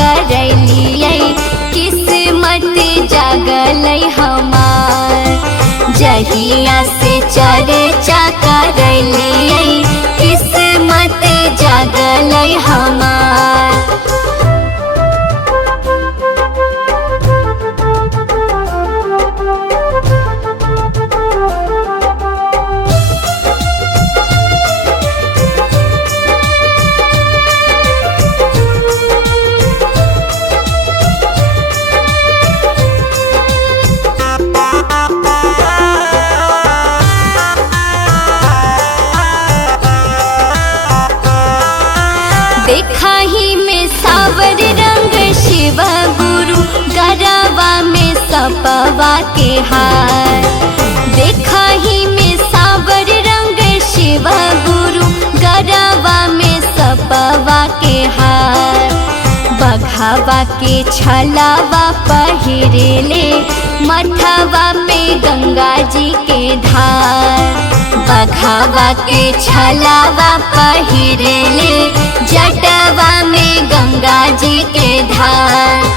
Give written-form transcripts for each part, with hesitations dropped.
करलियै किस्मत जागलै हमार। जहिया से चर्चा करलियै किस्मत जागलै हमार। देखहि में सावर रंग शिव गुरु गरबा में सपवा के हार। देखहि में सावर रंग शिव गुरु गरबा में सपवा के हार। बघावा के छलावा पहिरेले मथवा पे गंगा जी के धार। बघावा के छलावा पहिरेले जटवा में गंगा जी के धार।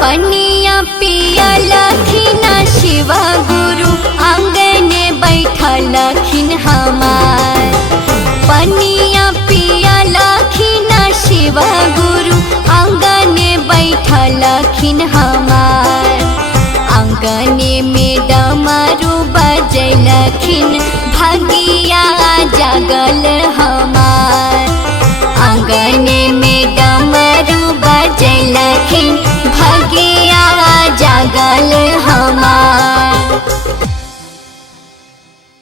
पनिया पियलखिन शिव गुरु आंगने बैठलखिन हमार। पनिया पियलखिन शिव गुरु आंगने बैठलखिन हमार। आंगने में डमरू बजलखिन भगिया जागल हमार। आंगने में डमरू बजलखिन भगिया जागल हम।